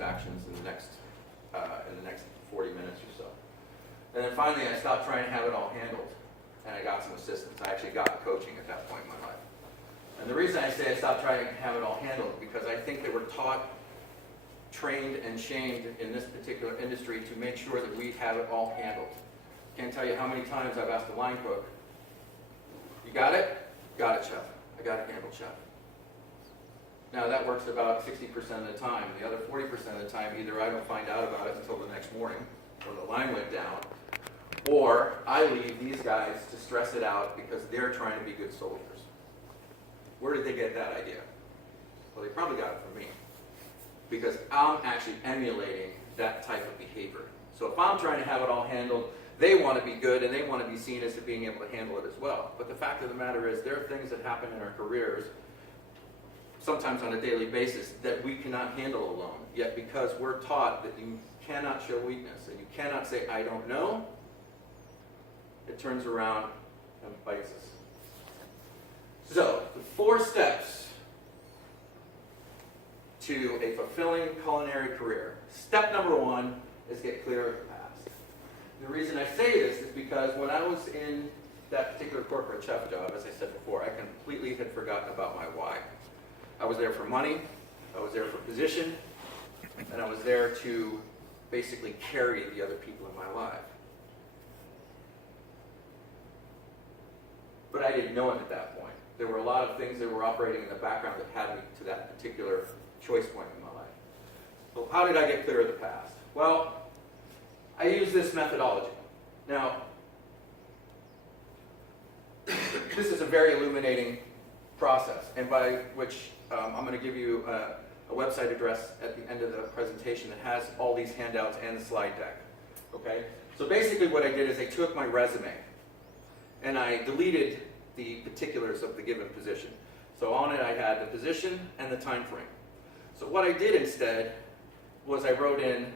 those actions in the next 40 minutes or so. And then finally, I stopped trying to have it all handled, and I got some assistance. I actually got coaching at that point in my life. And the reason I say I stopped trying to have it all handled, because I think that we're taught, trained, and shamed in this particular industry to make sure that we have it all handled. Can't tell you how many times I've asked the line cook, "You got it?" "Got it, chef. I got it handled, chef." Now that works about 60% of the time. The other 40% of the time, either I don't find out about it until the next morning, or the line went down, or I leave these guys to stress it out because they're trying to be good soldiers. Where did they get that idea? Well, they probably got it from me, because I'm actually emulating that type of behavior. So if I'm trying to have it all handled, they want to be good and they want to be seen as being able to handle it as well. But the fact of the matter is, there are things that happen in our careers, sometimes on a daily basis, that we cannot handle alone. Yet because we're taught that you cannot show weakness and you cannot say, "I don't know," it turns around and bites us. So, the 4 steps to a fulfilling culinary career. Step number 1 is get clear of the past. The reason I say this is because when I was in that particular corporate chef job, as I said before, I completely had forgotten about my why. I was there for money, I was there for position, and I was there to basically carry the other people in my life. But I didn't know it at that point. There were a lot of things that were operating in the background that had me to that particular choice point in my life. So how did I get clear of the past? Well, I use this methodology. Now, this is a very illuminating process, and by which I'm going to give you a website address at the end of the presentation that has all these handouts and the slide deck. Okay? So basically what I did is I took my resume and I deleted the particulars of the given position. So on it I had the position and the time frame. So what I did instead was I wrote in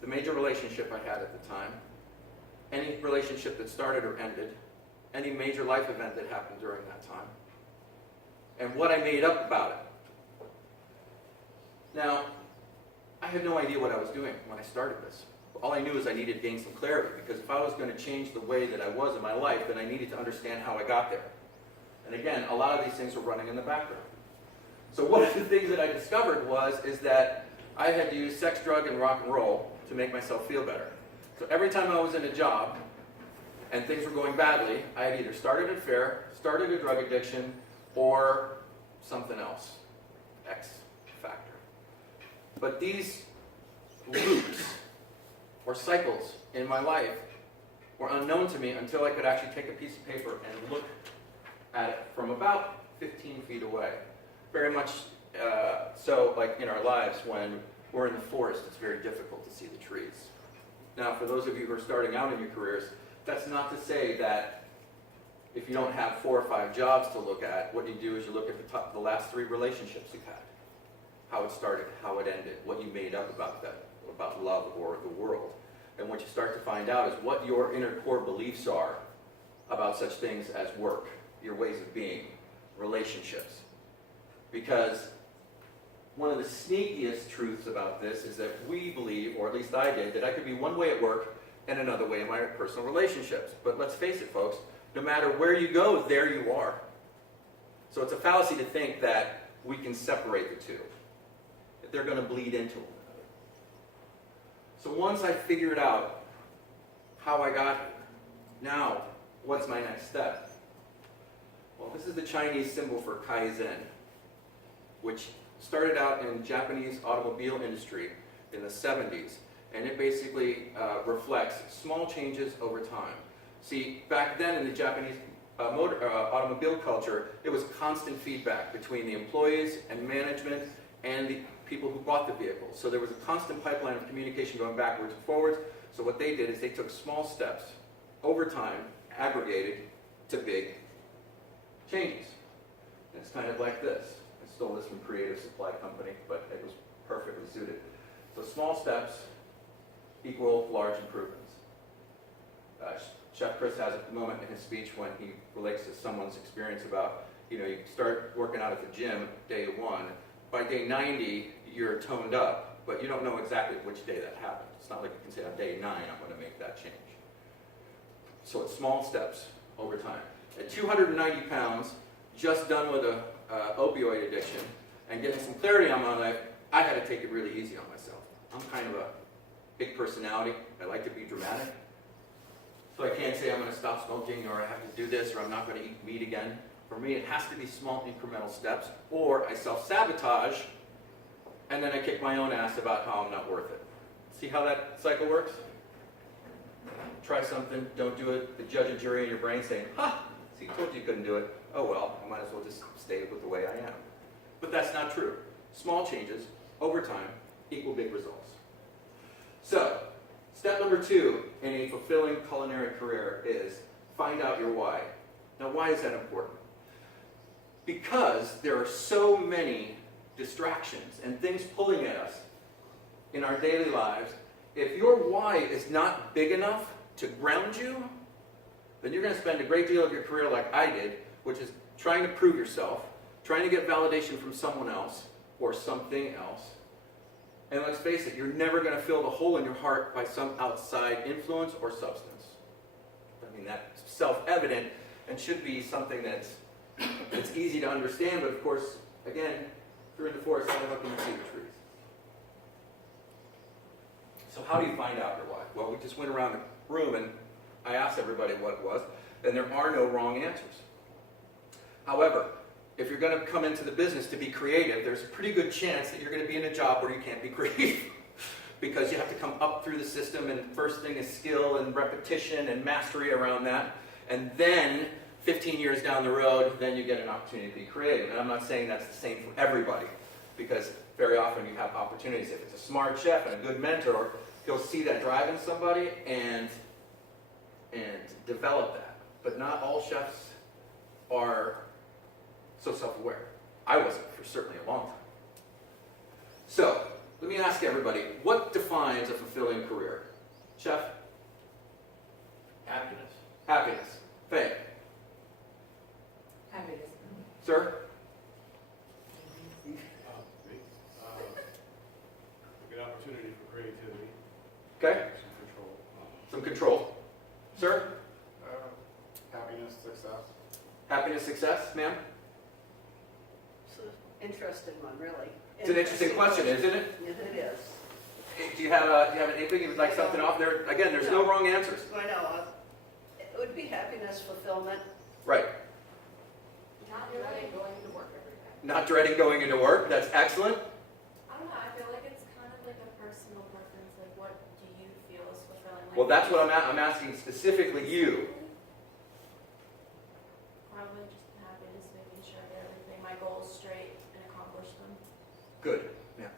the major relationship I had at the time, any relationship that started or ended, any major life event that happened during that time, and what I made up about it. Now, I had no idea what I was doing when I started this. All I knew is I needed to gain some clarity, because if I was going to change the way that I was in my life, then I needed to understand how I got there. And again, a lot of these things were running in the background. So one of the things that I discovered is that I had used sex, drug, and rock and roll to make myself feel better. So every time I was in a job and things were going badly, I had either started an affair, started a drug addiction, or something else, X factor. But these loops or cycles in my life were unknown to me until I could actually take a piece of paper and look at it from about 15 feet away. Very much so like in our lives, when we're in the forest, it's very difficult to see the trees. Now, for those of you who are starting out in your careers, that's not to say that if you don't have 4 or 5 jobs to look at, what you do is you look at the last 3 relationships you've had. How it started, how it ended, what you made up about that, about love or the world. And what you start to find out is what your inner core beliefs are about such things as work, your ways of being, relationships. Because one of the sneakiest truths about this is that we believe, or at least I did, that I could be one way at work and another way in my personal relationships. But let's face it, folks, no matter where you go, there you are. So it's a fallacy to think that we can separate the two, that they're going to bleed into one another. So once I figured out how I got here, now what's my next step? Well, this is the Chinese symbol for Kaizen, which started out in Japanese automobile industry in the 70s, and it basically reflects small changes over time. See, back then in the Japanese automobile culture, it was constant feedback between the employees and management and the people who bought the vehicles. So there was a constant pipeline of communication going backwards and forwards. So what they did is they took small steps over time, aggregated to big changes. And it's kind of like this. I stole this from Creative Supply Company, but it was perfectly suited. So small steps equal large improvements. Chef Chris has a moment in his speech when he relates to someone's experience about, you start working out at the gym day 1. By day 90, you're toned up. but you don't know exactly which day that happened. It's not like you can say on day 9, I'm going to make that change. So it's small steps over time. At 290 pounds, just done with a opioid addiction, and getting some clarity on my life, I had to take it really easy on myself. I'm kind of a big personality. I like to be dramatic. So I can't say I'm going to stop smoking, or I have to do this, or I'm not going to eat meat again. For me, it has to be small incremental steps, or I self-sabotage, and then I kick my own ass about how I'm not worth it. See how that cycle works? Try something, don't do it, the judge and jury in your brain saying, ha, see, told you couldn't do it. Oh well, I might as well just stay with the way I am. But that's not true. Small changes, over time, equal big results. So, step number 2 in a fulfilling culinary career is find out your why. Now, why is that important? Because there are so many distractions and things pulling at us in our daily lives. If your why is not big enough to ground you, then you're going to spend a great deal of your career like I did, which is trying to prove yourself, trying to get validation from someone else or something else. And let's face it, you're never going to fill the hole in your heart by some outside influence or substance. I mean, that's self-evident and should be something that's easy to understand, but of course, again, if you're in the forest, how can you see the trees? So how do you find out your why? Well, we just went around the room and I asked everybody what it was, and there are no wrong answers. However, if you're going to come into the business to be creative, there's a pretty good chance that you're going to be in a job where you can't be creative because you have to come up through the system, and first thing is skill and repetition and mastery around that, and then 15 years down the road, then you get an opportunity to be creative. And I'm not saying that's the same for everybody, because very often you have opportunities. If it's a smart chef and a good mentor, he'll see that drive in somebody and develop that. But not all chefs are so self-aware. I wasn't for certainly a long time. So, let me ask everybody, what defines a fulfilling career? Chef? Happiness. Happiness. Faye? Happiness. Sir? A good opportunity for creativity. Okay. Some control. Some control. Sir? Happiness, success. Happiness, success, ma'am? It's an interesting one, really. It's an interesting question, isn't it? Yes, it is. Do you have an inkling? You would like something off there? Again, there's no wrong answers. I know. It would be happiness, fulfillment. Right. Not dreading going into work every day. Not dreading going into work. That's excellent. I don't know, I feel like it's kind of like a personal preference, like what do you feel is fulfilling? Like, Well, that's what I'm asking specifically you. Probably just happiness, making sure I get everything, my goals straight and accomplish them. Good. Yeah.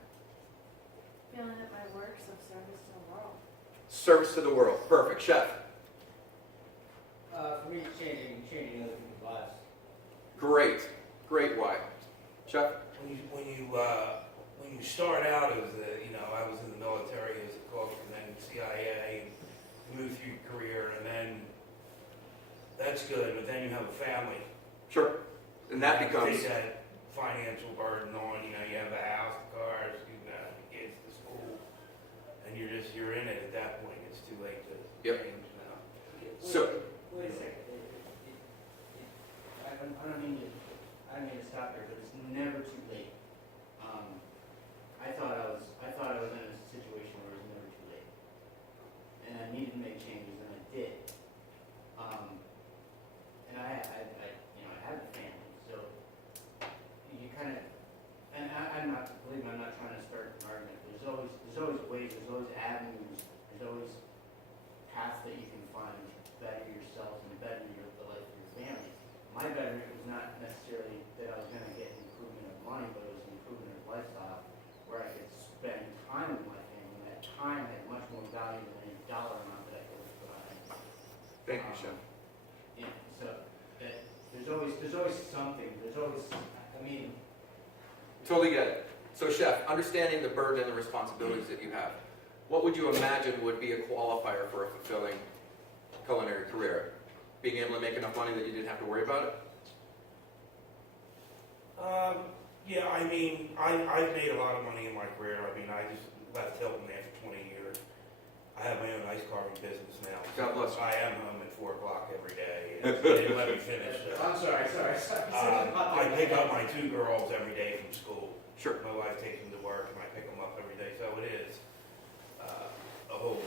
Feeling that my work's of service to the world. Service to the world. Perfect. Chef. For me, changing other people's lives. Great. Great why. Chef? When you start out as I was in the military as a cook, and then CIA, move through your career, and then that's good, but then you have a family. Sure. And that You becomes... take that financial burden on, you have the house, the cars, the kids, the school, and you're in it at that point. It's too late to Yep. change now. So- Wait a second. I don't mean to stop here, but it's never too late. I thought I was in a situation where it was never too late, and I needed to make changes, and I did. And I have a family, so you kind of, and believe me, I'm not trying to start an argument. There's always ways, there's always avenues, there's always paths that you can find to better yourself and better the life of your family. My betterment was not necessarily that I was going to get an improvement of money, but it was an improvement of lifestyle where I could spend time with my family. And that time had much more value than any dollar amount that I could put on it. Thank you, Chef. Yeah, so there's always something. There's always, I mean, Totally get it. So, Chef, understanding the burden and the responsibilities that you have, what would you imagine would be a qualifier for a fulfilling culinary career? Being able to make enough money that you didn't have to worry about it? Yeah, I've made a lot of money in my career. I left Hilton after 20 years. I have my own ice carving business now. God bless you. I am home at 4 o'clock every day. And they didn't let me finish. I'm sorry. I pick up my 2 girls every day from school. Sure. My wife takes them to work, and I pick them up every day. So it is a whole.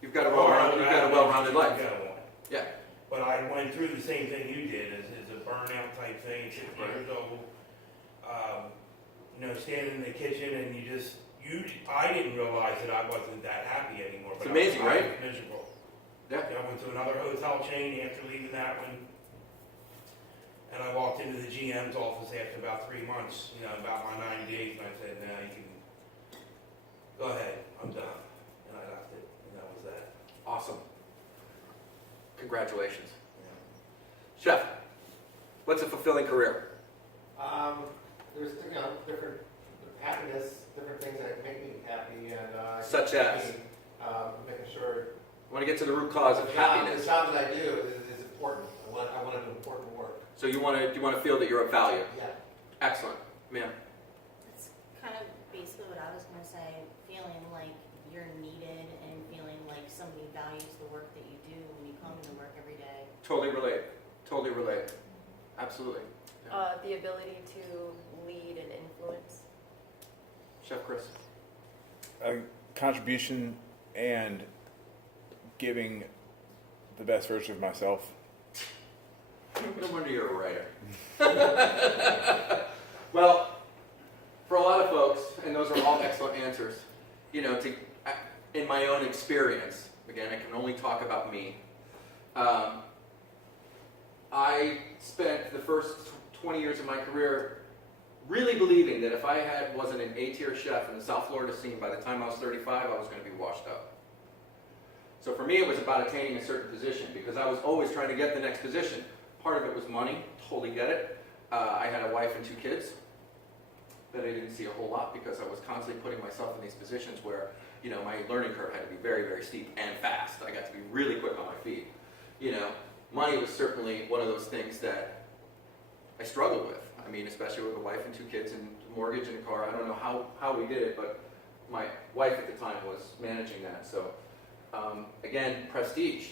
You've got a well-rounded life. You've got one. Yeah. But I went through the same thing you did, as a burnout type thing. 50 years old. Standing in the kitchen, and I didn't realize that I wasn't that happy anymore. It's amazing, I was right? Miserable. Yeah. I went to another hotel chain after leaving that one, and I walked into the GM's office after about 3 months, about my 90 days, and I said, "No, you can go ahead. I'm done," and I left it, and that was that. Awesome. Congratulations. Chef, what's a fulfilling career? There's different happiness, different things that make me happy, and Such as? making sure I want to get to the root cause of the happiness. job that I do is important. I want to do important work. So you want to feel that you're of value. Yeah. Excellent. Ma'am. That's kind of basically what I was going to say, feeling like you're needed and feeling like somebody values the work that you do when you come to work every day. Totally relate. Totally relate. Absolutely. Yeah. The ability to lead and influence. Chef Chris. Contribution and giving the best version of myself. No wonder you're a writer. Well, for a lot of folks, and those are all excellent answers, in my own experience, again, I can only talk about me. I spent the first 20 years of my career really believing that if I wasn't an A-tier chef in the South Florida scene, by the time I was 35, I was going to be washed up. So for me, it was about attaining a certain position because I was always trying to get the next position. Part of it was money, totally get it. I had a wife and 2 kids that I didn't see a whole lot because I was constantly putting myself in these positions where, my learning curve had to be very, very steep and fast. I got to be really quick on my feet. Money was certainly one of those things that I struggled with. I mean, especially with a wife and 2 kids and a mortgage and a car. I don't know how we did it, but my wife at the time was managing that. So, again, prestige.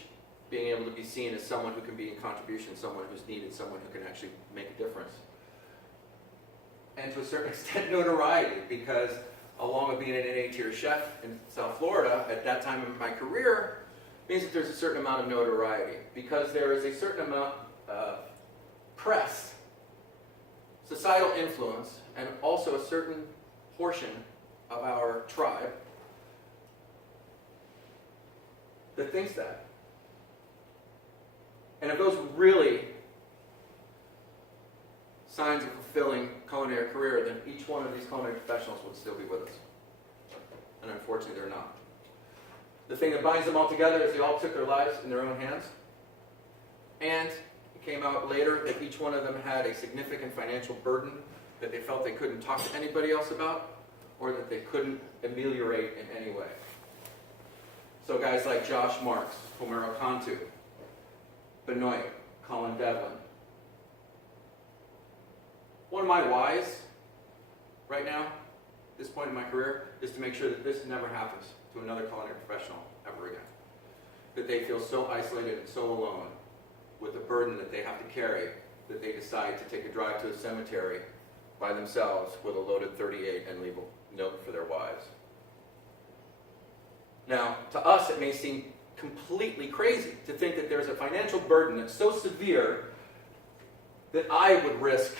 Being able to be seen as someone who can be in contribution, someone who's needed, someone who can actually make a difference. And to a certain extent, notoriety, because along with being an A-tier chef in South Florida, at that time in my career, means that there's a certain amount of notoriety. Because there is a certain amount of press, societal influence, and also a certain portion of our tribe that thinks that. And if those were really signs of fulfilling culinary career, then each one of these culinary professionals would still be with us. And unfortunately, they're not. The thing that binds them all together is they all took their lives in their own hands. And it came out later that each one of them had a significant financial burden that they felt they couldn't talk to anybody else about, or that they couldn't ameliorate in any way. So guys like Josh Marks, Homero Cantu, Benoit, Colin Devlin. One of my whys right now, at this point in my career, is to make sure that this never happens to another culinary professional ever again. That they feel so isolated and so alone with the burden that they have to carry that they decide to take a drive to a cemetery by themselves with a loaded 38 and leave a note for their wives. Now, to us, it may seem completely crazy to think that there's a financial burden that's so severe that I would risk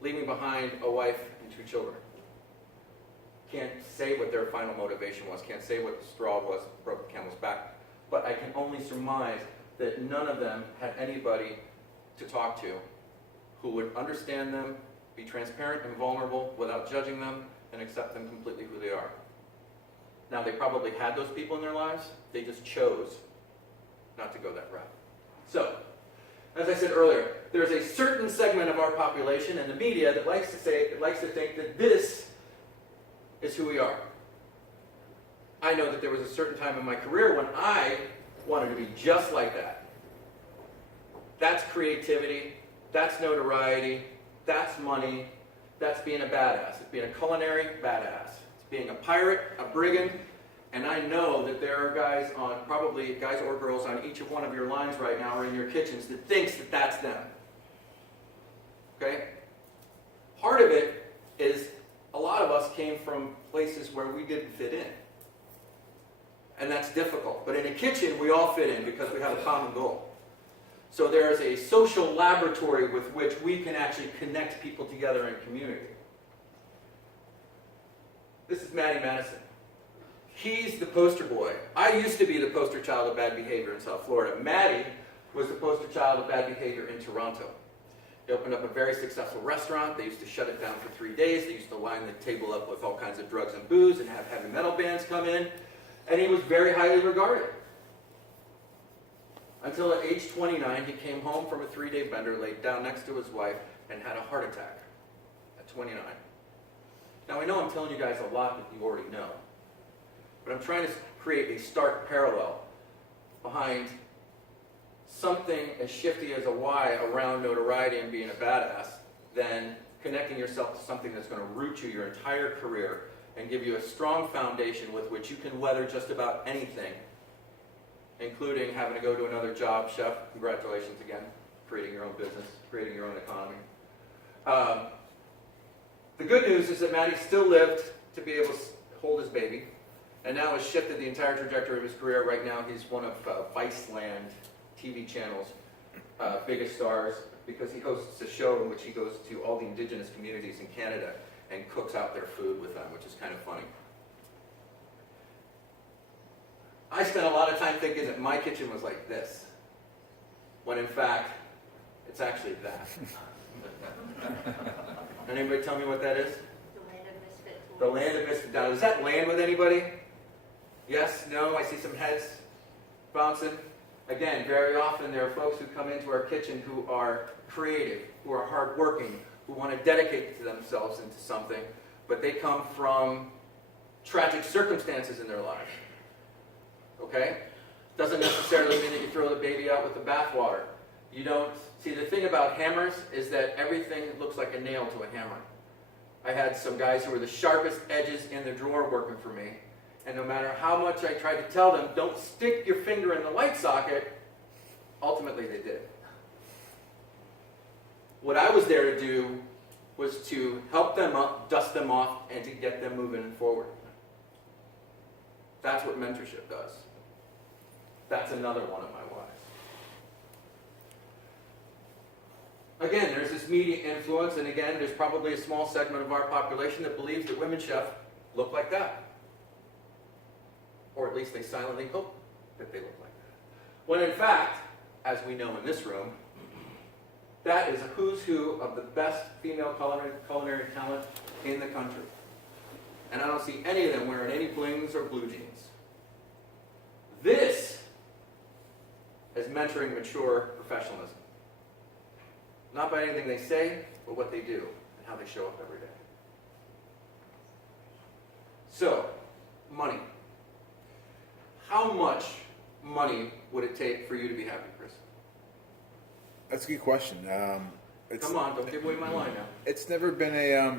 leaving behind a wife and 2 children. Can't say what their final motivation was, can't say what the straw was that broke the camel's back, but I can only surmise that none of them had anybody to talk to who would understand them, be transparent and vulnerable without judging them, and accept them completely who they are. Now, they probably had those people in their lives, they just chose not to go that route. So, as I said earlier, there's a certain segment of our population and the media that likes to think that this is who we are. I know that there was a certain time in my career when I wanted to be just like that. That's creativity, that's notoriety, that's money, that's being a badass. It's being a culinary badass. It's being a pirate, a brigand, and I know that there are guys on, probably guys or girls on each of one of your lines right now or in your kitchens that thinks that that's them. Okay? Part of it is a lot of us came from places where we didn't fit in. And that's difficult. But in a kitchen, we all fit in because we have a common goal. So there is a social laboratory with which we can actually connect people together in community. This is Matty Madison. He's the poster boy. I used to be the poster child of bad behavior in South Florida. Matty was the poster child of bad behavior in Toronto. They opened up a very successful restaurant. They used to shut it down for 3 days. They used to line the table up with all kinds of drugs and booze and have heavy metal bands come in. And he was very highly regarded. Until at age 29, he came home from a 3-day bender, laid down next to his wife, and had a heart attack at 29. Now, I know I'm telling you guys a lot that you already know. But I'm trying to create a stark parallel behind something as shifty as a why around notoriety and being a badass, than connecting yourself to something that's going to root you your entire career and give you a strong foundation with which you can weather just about anything, including having to go to another job. Chef, congratulations again, creating your own business, creating your own economy. The good news is that Matty still lived to be able to hold his baby, and now has shifted the entire trajectory of his career. Right now he's one of Viceland TV channel's biggest stars, because he hosts a show in which he goes to all the indigenous communities in Canada and cooks out their food with them, which is kind of funny. I spent a lot of time thinking that my kitchen was like this, when in fact, it's actually that. Can anybody tell me what that is? The land of misfit toys. The land of misfit. Now, does that land with anybody? Yes? No? I see some heads bouncing. Again, very often there are folks who come into our kitchen who are creative, who are hardworking, who want to dedicate themselves into something, but they come from tragic circumstances in their lives. Okay? Doesn't necessarily mean that you throw the baby out with the bathwater. You don't... See, the thing about hammers is that everything looks like a nail to a hammer. I had some guys who were the sharpest edges in the drawer working for me, and no matter how much I tried to tell them, don't stick your finger in the light socket, ultimately they did. What I was there to do was to help them up, dust them off, and to get them moving forward. That's what mentorship does. That's another one of my whys. Again, there's this media influence, and again, there's probably a small segment of our population that believes that women chefs look like that. Or at least they silently hope that they look like that. When in fact, as we know in this room, that is a who's who of the best female culinary talent in the country. And I don't see any of them wearing any blings or blue jeans. This is mentoring mature professionalism. Not by anything they say, but what they do and how they show up every day. So, money. How much money would it take for you to be happy, Chris? That's a good question. Come on, don't give away my line now. It's never been a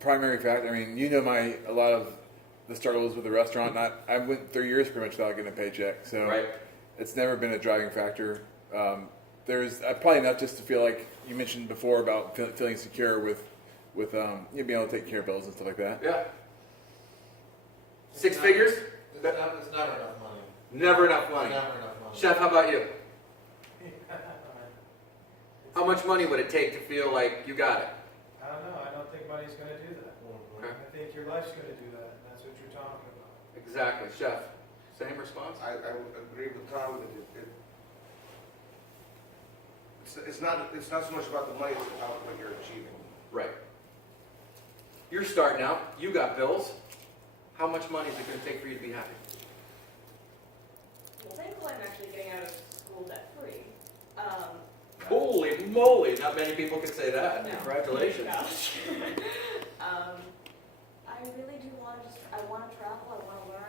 primary factor. I mean, you know a lot of the struggles with the restaurant. I went 3 years pretty much without getting a paycheck, so Right. It's never been a driving factor. There's probably enough just to feel like you mentioned before about feeling secure with you being able to take care of bills and stuff like that. Yeah. 6 figures? It's never enough money. Never enough money. Never enough money. Chef, how about you? How much money would it take to feel like you got it? I don't know. I don't think money's going to do that. Okay. I think your life's going to do that, and that's what you're talking about. Exactly. Chef, same response? I would agree with Tom. It's not so much about the money, it's about what you're achieving. Right. You're starting out. You got bills. How much money is it going to take for you to be happy? Well, thankfully I'm actually getting out of school debt-free. Holy moly! Not many people can say that. No. Congratulations. No. I really do want to I want to travel, I want to learn,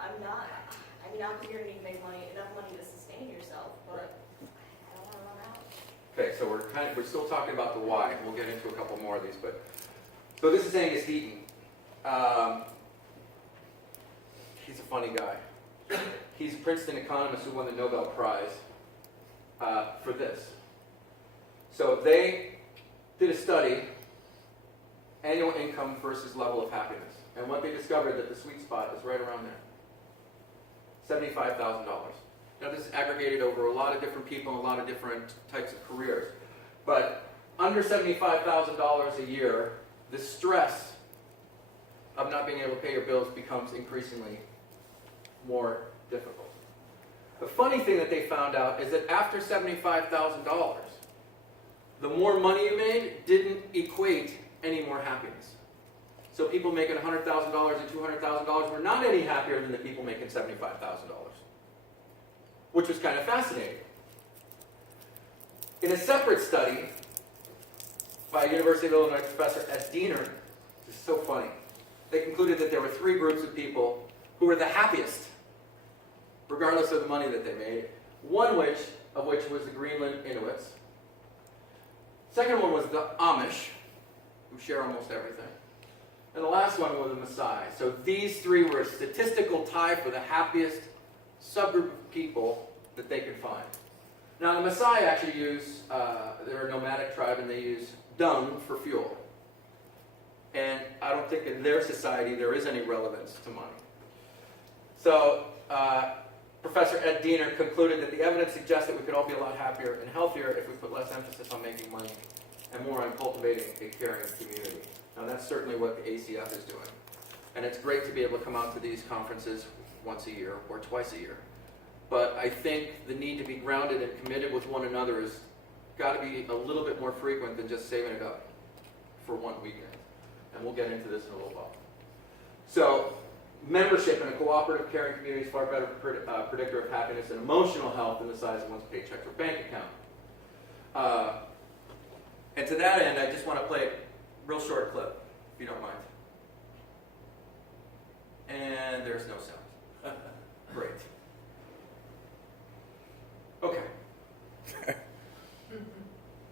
I mean, obviously you're going to need to make enough money to sustain yourself, but I don't want to run out. Okay, so we're still talking about the why. We'll get into a couple more of these, but so this is Angus Heaton. He's a funny guy. He's a Princeton economist who won the Nobel Prize for this. So they did a study, annual income versus level of happiness. And what they discovered that the sweet spot is right around there. $75,000. Now this is aggregated over a lot of different people and a lot of different types of careers. But under $75,000 a year, the stress of not being able to pay your bills becomes increasingly more difficult. The funny thing that they found out is that after $75,000, the more money you made didn't equate any more happiness. So people making $100,000 and $200,000 were not any happier than the people making $75,000, which was kind of fascinating. In a separate study by University of Illinois professor Ed Diener, this is so funny, they concluded that there were 3 groups of people who were the happiest, regardless of the money that they made. One of which was the Greenland Inuits. Second one was the Amish, who share almost everything. And the last one was the Maasai. So these 3 were a statistical tie for the happiest subgroup of people that they could find. Now the Maasai actually use, they're a nomadic tribe and they use dung for fuel. And I don't think in their society there is any relevance to money. So Professor Ed Diener concluded that the evidence suggests that we could all be a lot happier and healthier if we put less emphasis on making money and more on cultivating a caring community. Now that's certainly what the ACF is doing. And it's great to be able to come out to these conferences once a year or twice a year. But I think the need to be grounded and committed with one another has got to be a little bit more frequent than just saving it up for one weekend. And we'll get into this in a little while. So membership in a cooperative, caring community is far better predictor of happiness and emotional health than the size of one's paycheck or bank account. And to that end, I just want to play a real short clip, if you don't mind. And there's no sound. Great. Okay. I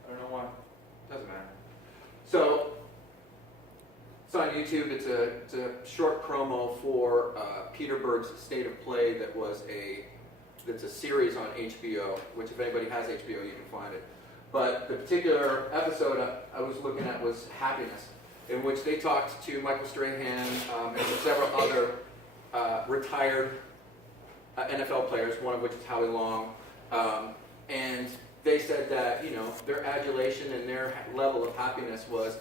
don't know why. Doesn't matter. So, it's on YouTube. It's a short promo for Peter Berg's State of Play that's a series on HBO, which if anybody has HBO, you can find it. But the particular episode I was looking at was Happiness, in which they talked to Michael Strahan and several other retired NFL players, one of which is Howie Long. And they said that, their adulation and their level of happiness was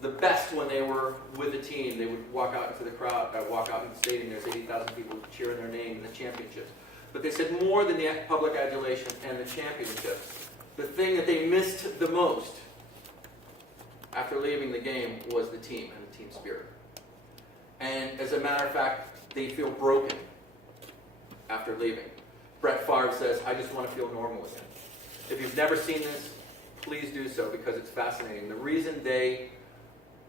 the best when they were with the team. They would walk out into the crowd, walk out into the stadium, there's 80,000 people cheering their name in the championships. But they said more than the public adulation and the championships, the thing that they missed the most after leaving the game was the team and the team spirit. And as a matter of fact, they feel broken after leaving. Brett Favre says, I just want to feel normal again. If you've never seen this, please do so because it's fascinating. The reason they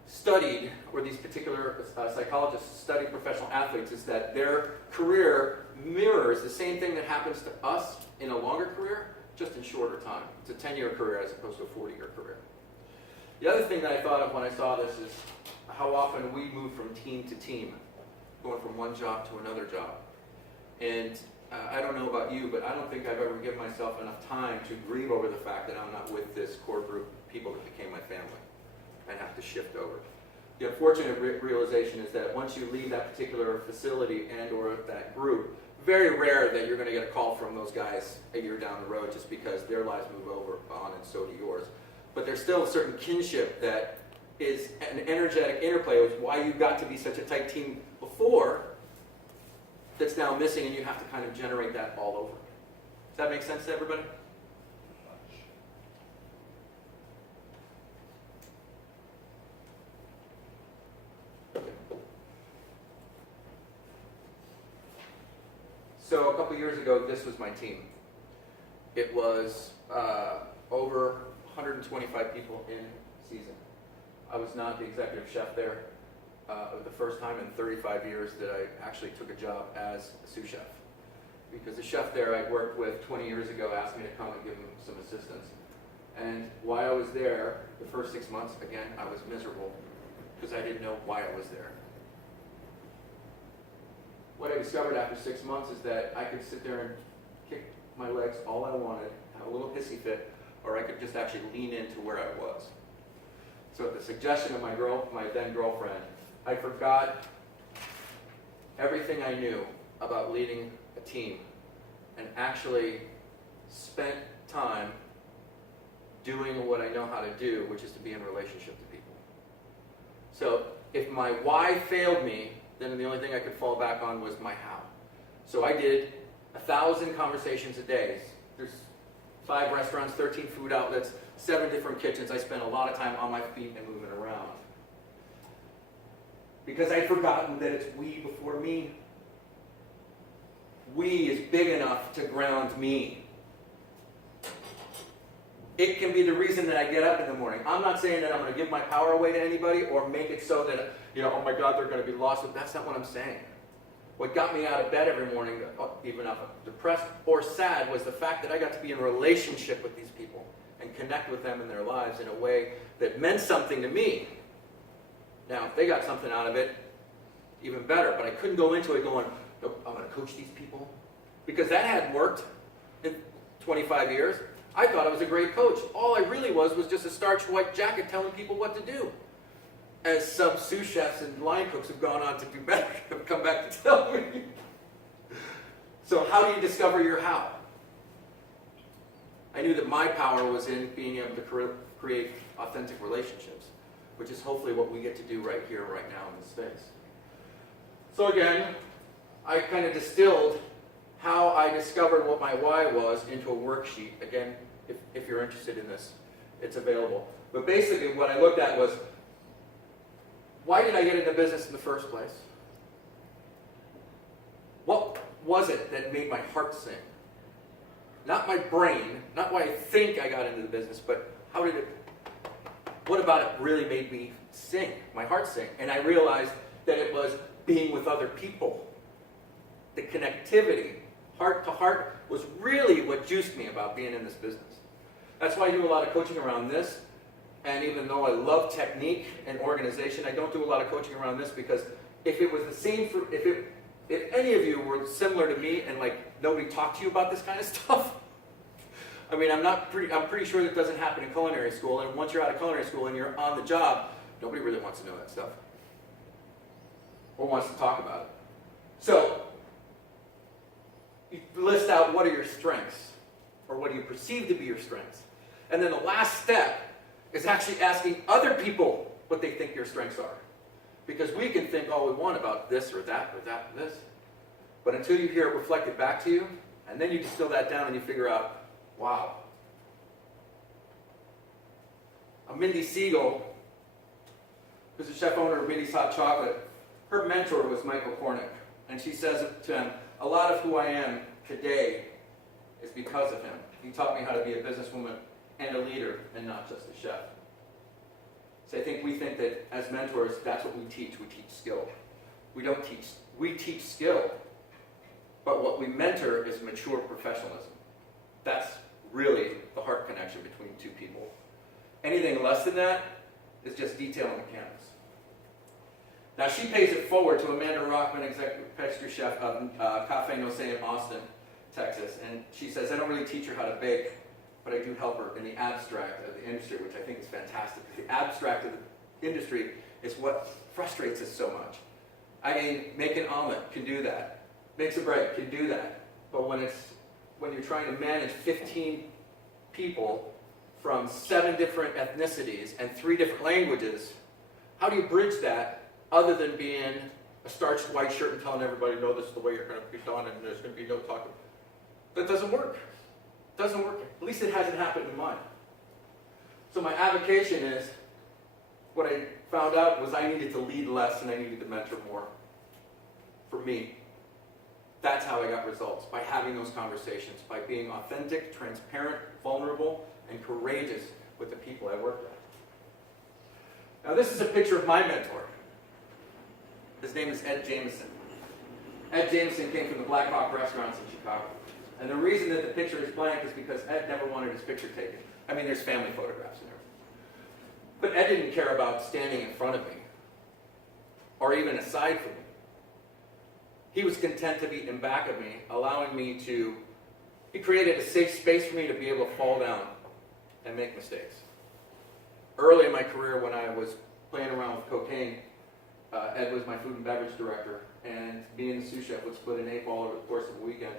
studied, or these particular psychologists studied professional athletes, is that their career mirrors the same thing that happens to us in a longer career, just in shorter time. It's a 10-year career as opposed to a 40-year career. The other thing that I thought of when I saw this is how often we move from team to team, going from one job to another job. And I don't know about you, but I don't think I've ever given myself enough time to grieve over the fact that I'm not with this core group of people that became my family and have to shift over. The unfortunate realization is that once you leave that particular facility and or that group, very rare that you're going to get a call from those guys a year down the road just because their lives move over on and so do yours. But there's still a certain kinship that is an energetic interplay with why you got to be such a tight team before that's now missing, and you have to kind of generate that all over. Does that make sense to everybody? So a couple years ago, this was my team. It was over 125 people in season. I was not the executive chef there. The first time in 35 years that I actually took a job as a sous chef. Because the chef there I'd worked with 20 years ago asked me to come and give him some assistance. And while I was there, the first 6 months, again, I was miserable because I didn't know why I was there. what I discovered after 6 months is that I could sit there and kick my legs all I wanted, have a little hissy fit, or I could just actually lean into where I was. So at the suggestion of my then girlfriend, I forgot everything I knew about leading a team and actually spent time doing what I know how to do, which is to be in relationship to people. So if my why failed me, then the only thing I could fall back on was my how. So I did 1,000 conversations a day. There's 5 restaurants, 13 food outlets, 7 different kitchens. I spent a lot of time on my feet and moving around. Because I'd forgotten that it's we before me. We is big enough to ground me. It can be the reason that I get up in the morning. I'm not saying that I'm going to give my power away to anybody or make it so that, oh my God, they're going to be lost. That's not what I'm saying. What got me out of bed every morning, even if I'm depressed or sad, was the fact that I got to be in relationship with these people and connect with them in their lives in a way that meant something to me. Now, if they got something out of it, even better. But I couldn't go into it going, nope, I'm going to coach these people. Because that hadn't worked in 25 years. I thought I was a great coach. All I really was just a starched white jacket telling people what to do. As some sous chefs and line cooks have gone on to do better, have come back to tell me. So how do you discover your how? I knew that my power was in being able to create authentic relationships, which is hopefully what we get to do right here, right now in this space. So again, I kind of distilled how I discovered what my why was into a worksheet. Again, if you're interested in this, it's available. But basically what I looked at was, why did I get into business in the first place? What was it that made my heart sing? Not my brain, not why I think I got into the business, but what about it really made me sing, my heart sing? And I realized that it was being with other people. The connectivity, heart to heart, was really what juiced me about being in this business. That's why I do a lot of coaching around this. And even though I love technique and organization, I don't do a lot of coaching around this, because if it was the same for, if any of you were similar to me and like nobody talked to you about this kind of stuff, I mean, I'm pretty sure that doesn't happen in culinary school. And once you're out of culinary school and you're on the job, nobody really wants to know that stuff or wants to talk about it. So you list out what are your strengths, or what do you perceive to be your strengths. And then the last step is actually asking other people what they think your strengths are. Because we can think all we want about this or that or that or this. But until you hear it reflected back to you, and then you distill that down and you figure out, wow. Mindy Siegel, who's the chef owner of Mindy's Hot Chocolate, her mentor was Michael Cornick. And she says to him, a lot of who I am today is because of him. He taught me how to be a businesswoman and a leader, and not just a chef. So I think we think that as mentors, that's what we teach. We teach skill. We teach skill, but what we mentor is mature professionalism. That's really the heart connection between two people. Anything less than that is just detail and mechanics. Now she pays it forward to Amanda Rockman, executive pastry chef of Cafe No Sé in Austin, Texas. And she says, I don't really teach her how to bake, but I do help her in the abstract of the industry, which I think is fantastic. The abstract of the industry is what frustrates us so much. I mean, make an omelet can do that. Makes a bread can do that. But when you're trying to manage 15 people from 7 different ethnicities and 3 different languages, how do you bridge that other than being a starched white shirt and telling everybody, no, this is the way you're going to be done and there's going to be no talking? That doesn't work. Doesn't work. At least it hasn't happened in mine. So my avocation is, what I found out was I needed to lead less and I needed to mentor more. For me. That's how I got results, by having those conversations, by being authentic, transparent, vulnerable, and courageous with the people I work with. Now this is a picture of my mentor. His name is Ed Jameson. Ed Jameson came from the Black Hawk restaurants in Chicago. And the reason that the picture is blank is because Ed never wanted his picture taken. I mean, there's family photographs in there. But Ed didn't care about standing in front of me, or even aside from me. he was content to be in back of me, allowing me to, he created a safe space for me to be able to fall down and make mistakes. Early in my career when I was playing around with cocaine, Ed was my food and beverage director, and me and the sous chef would split an 8-ball over the course of a weekend.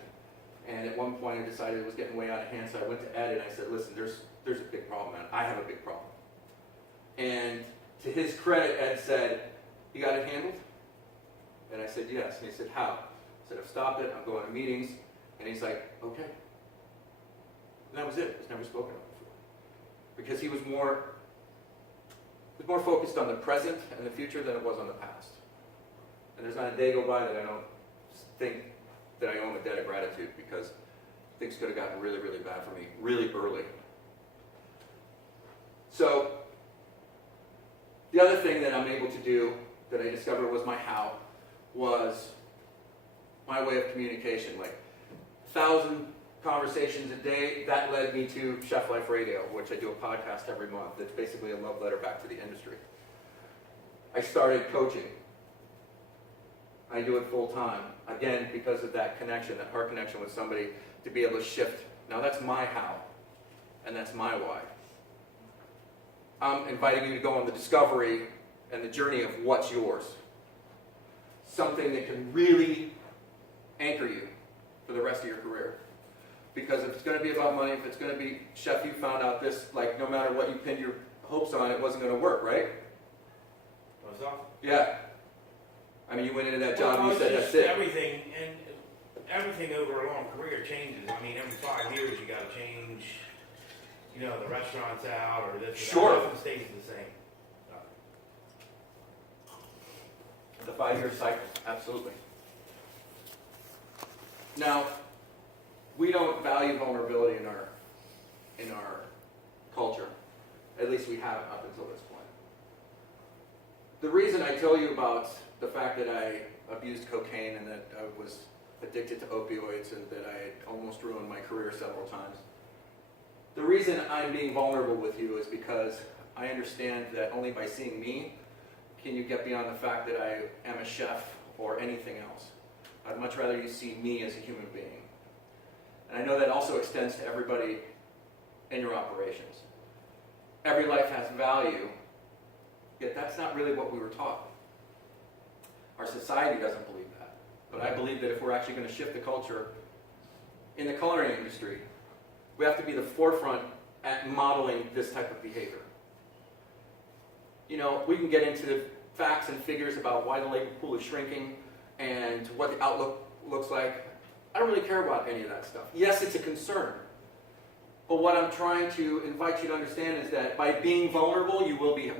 And at one point I decided it was getting way out of hand, so I went to Ed and I said, listen, there's a big problem, man. I have a big problem. And to his credit, Ed said, you got it handled? And I said, yes. And he said, how? I said, I've stopped it, I'm going to meetings. And he's like, okay. And that was it. It was never spoken of before. Because he was more focused on the present and the future than it was on the past. And there's not a day go by that I don't think that I owe him a debt of gratitude, because things could have gotten really, really bad for me really early. So the other thing that I'm able to do that I discovered was my how, was my way of communication. Like 1,000 conversations a day, that led me to Chef Life Radio, which I do a podcast every month. It's basically a love letter back to the industry. I started coaching. I do it full time. Again, because of that connection, that heart connection with somebody, to be able to shift. Now that's my how, and that's my why. I'm inviting you to go on the discovery and the journey of what's yours. Something that can really anchor you for the rest of your career. Because if it's going to be about money, if it's going to be, Chef, you found out this, like no matter what you pinned your hopes on, it wasn't going to work, right? What's up? Yeah. I mean, you went into that job and Well, you said, it's just that's it. Everything over a long career changes. I mean, every 5 years you got to change, you know, the restaurant's out or this. Sure. Nothing stays the same. The 5-year cycle, absolutely. Now, we don't value vulnerability in our culture. At least we haven't up until this point. The reason I tell you about the fact that I abused cocaine and that I was addicted to opioids and that I almost ruined my career several times, the reason I'm being vulnerable with you is because I understand that only by seeing me can you get beyond the fact that I am a chef or anything else. I'd much rather you see me as a human being. And I know that also extends to everybody in your operations. Every life has value, yet that's not really what we were taught. Our society doesn't believe that. But I believe that if we're actually going to shift the culture in the culinary industry, we have to be the forefront at modeling this type of behavior. You know, we can get into the facts and figures about why the labor pool is shrinking and what the outlook looks like. I don't really care about any of that stuff. Yes, it's a concern. But what I'm trying to invite you to understand is that by being vulnerable, you will be more